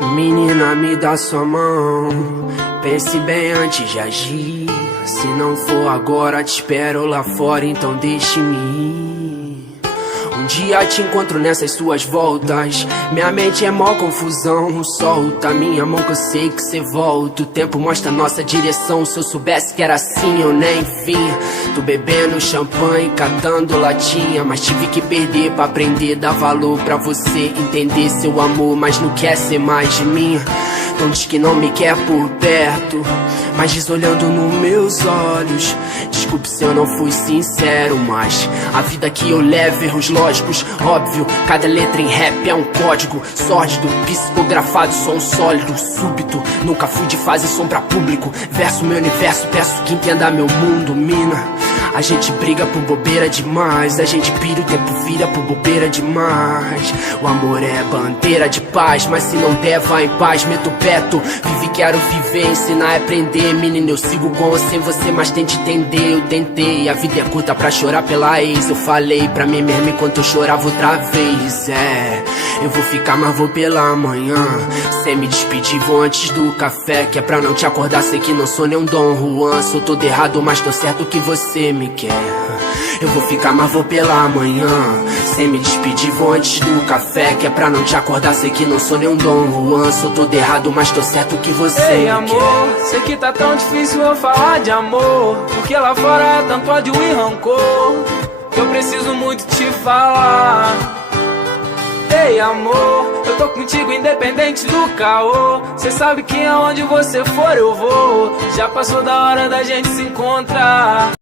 Menina, me dá sua mão, pense bem antes de agir. Se não for agora, te espero lá fora, então deixe-me ir. Um dia te encontro nessas suas voltas, minha mente é mó confusão. Solta minha mão que eu sei que cê volta. O tempo mostra nossa direção. Se eu soubesse que era assim, eu nem vinha. Tô bebendo champanhe, catando latinha, mas tive que perder pra aprender. Dar valor pra você entender seu amor, mas não quer ser mais de mim. Então diz que não me quer por perto, mas diz olhando nos meus olhos. Desculpe se eu não fui sincero, mas a vida que eu levo, erros lógicos, óbvio. Cada letra em rap é um código sórdido, psicografado, som sólido, súbito. Nunca fui de fazer som pra público. Verso meu universo, peço que entenda meu mundo, mina. A gente briga por bobeira demais, a gente pira, o tempo vira por bobeira demais. O amor é bandeira de paz, mas se não der, vai em paz. Meto o pé, vive, quero viver, ensinar é aprender. Menina, eu sigo com ou sem você, mas tente entender. Eu tentei, a vida é curta pra chorar pela ex. Eu falei pra mim mesmo enquanto eu chorava outra vez. Eu vou ficar, mas vou pela manhã. Sem me despedir, vou antes do café, que é pra não te acordar, sei que não sou nem um Dom Juan. Sou todo errado, mas tô certo que você me quer. Eu vou ficar, mas vou pela manhã. Sem me despedir, vou antes do café, que é pra não te acordar, sei que não sou nem um Dom Juan. Sou todo errado, mas tô certo que você Ei, me amor, quer. sei que tá tão difícil eu falar de amor, porque lá fora é tanto ódio e rancor, que eu preciso muito te falar. Ei, amor, eu tô contigo independente do caô. Cê sabe que aonde você for eu vou. Já passou da hora da gente se encontrar.